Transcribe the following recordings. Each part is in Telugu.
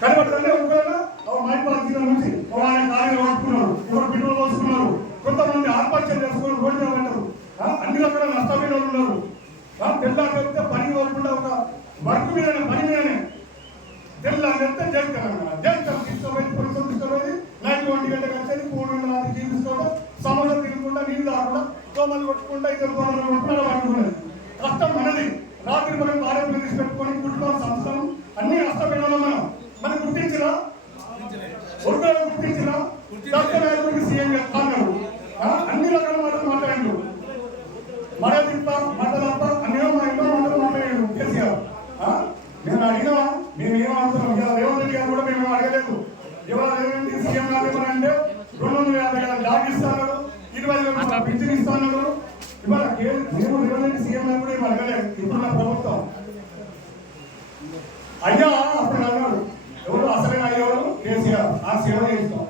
కనబడుతుంటే ఒకవేళ మైపాల నుంచి ఆయన కార్యం పట్టుకున్నారు, ఒకరు పిల్లలు పోసుకున్నారు, కొంతమంది ఆత్మహత్య చేసుకుని రోడ్డు మీద పడ్డారు. అన్ని రకాల నష్టమైన వాళ్ళు ఉన్నారు. తెల్లారితే పని పోకుండా ఒక వర్క్ మీదనే పని మీదనే తెల్లారితే జైలు తీసుకుపోయి పోలీసులు తీసుకుపోయి నైట్ 1 గంటలకు వచ్చేది 3 గంటల రాత్రి తీసుకోవడం, సమస్య తినకుండా నీళ్ళు తాగకుండా దోమలు కొట్టుకుంటా ఇద్దరు దోమలు కొట్టుకుంటా పట్టుకున్నది. కష్టం మనది. రాత్రి మనం భార్య తీసి పెట్టుకొని కుటుంబం సంస్థలు అన్ని నష్టమైన మనం గుర్తించినా ఒక్కరు గుర్తించినా డాక్టర్ నాయకుడికి సీఎం చెప్తాను. అన్ని రకాల మాటలు మాట్లాడాడు. మడ తిప్ప మాట తప్ప అన్నీ మా ఇంట్లో మాటలు మాట్లాడాడు కేసీఆర్. నేను అడిగినా మేమేమనుకున్నాం, రేవంత్ రెడ్డి గారు కూడా మేము అడగలేదు. ఎవరు రేవంత్ సీఎం కాదేమని 250 డాక్ ఇస్తాను, 20,000 పింఛన్ ఇస్తాను. ఇవాళ మేము రేవంత్ రెడ్డి సీఎం గారు కూడా ఏమి అడగలేదు. ఇప్పుడు నా ప్రభుత్వం అయ్యా అప్పుడు అన్నాడు, ఎవరు అసలైన అయ్యేవారు కేసీఆర్, ఆ సేవ చేస్తాం.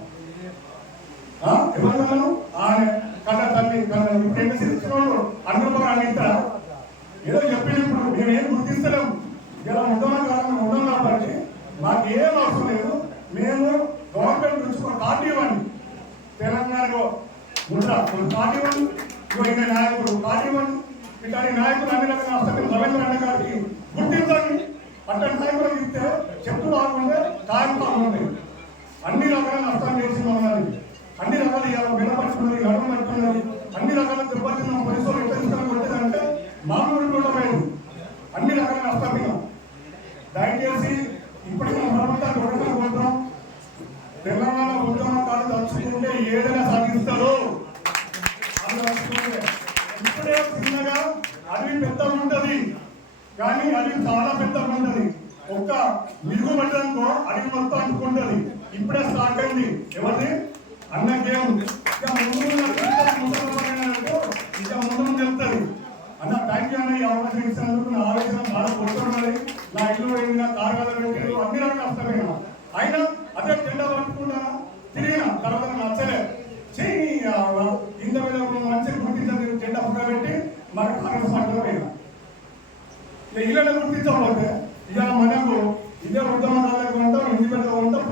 ఎవరు ఆయన కన్న తల్లి కన్న ఇప్పుడు ఎంత శిక్షణ అనుభవం ఇస్తారా? ఏదో చెప్పినప్పుడు మేమేం గుర్తిస్తలేము. ఇలా ఉండడం కారణం ఉండడం కాబట్టి మాకేం అవసరం లేదు. మేము గవర్నమెంట్ నుంచి ఒక కార్డు ఇవ్వండి, తెలంగాణలో కార్డు ఇవ్వండి, ఇంకా నాయకుడు కార్డు ఇవ్వండి, ఇట్లాంటి నాయకులు అన్ని రకాల నష్టం రవీంద్ర అన్న గారికి గుర్తించండి. అట్లాంటి నాయకులు ఇస్తే చెట్టు బాగుంటే కాయం బాగుంటాయి. అన్ని రకాల నష్టాలు చేసిన ఉన్నది, అన్ని రకాల వినపడుతున్నది, నడుము పడుతున్నది, అన్ని రకాల దెబ్బతిన్న పరిస్థితులు ఎట్లా కొట్టేదంటే మామూలు ఉండలేదు. అన్ని రకాల నష్టం. దయచేసి ఇప్పటికీ ప్రభుత్వాన్ని ఒకటే కోరుతాం, తెలంగాణ ఉద్యమకాలు తలుచుకుంటే ఏదైనా సాధిస్తారు. ఇప్పుడే చిన్నగా అడవి పెద్ద ఉంటది, కానీ అడవి చాలా పెద్ద ఉంటది. ఒక్క మిరుగు పడ్డానికో అడవి మొత్తం అంటుకుంటది. ఇప్పుడే స్టార్ట్ అయింది. ఎవరిది అన్నకేం ఇక ముందు చెప్తుంది అన్న. థ్యాంక్ యూ అన్న, ఈ అవకాశం ఇచ్చినందుకు. నా ఆలోచన బాగా కొడుతున్నది. నా ఇల్లు పోయింది, నా కారుగాలు పెట్టింది, అన్ని రకాల నష్టమైన అయినా అదే జెండా పట్టుకున్నా తిరిగిన తర్వాత నచ్చలే. ఇంత మీద మంచి గుర్తించాలి జెండా పక్క పెట్టి మన కాంగ్రెస్ పార్టీలో పోయినా. ఇక ఇళ్ళని గుర్తించకపోతే ఇక మనకు ఇదే ఉద్యమాలకు ఉంటాం, ఇండిపెండెంట్ ఉంటాం,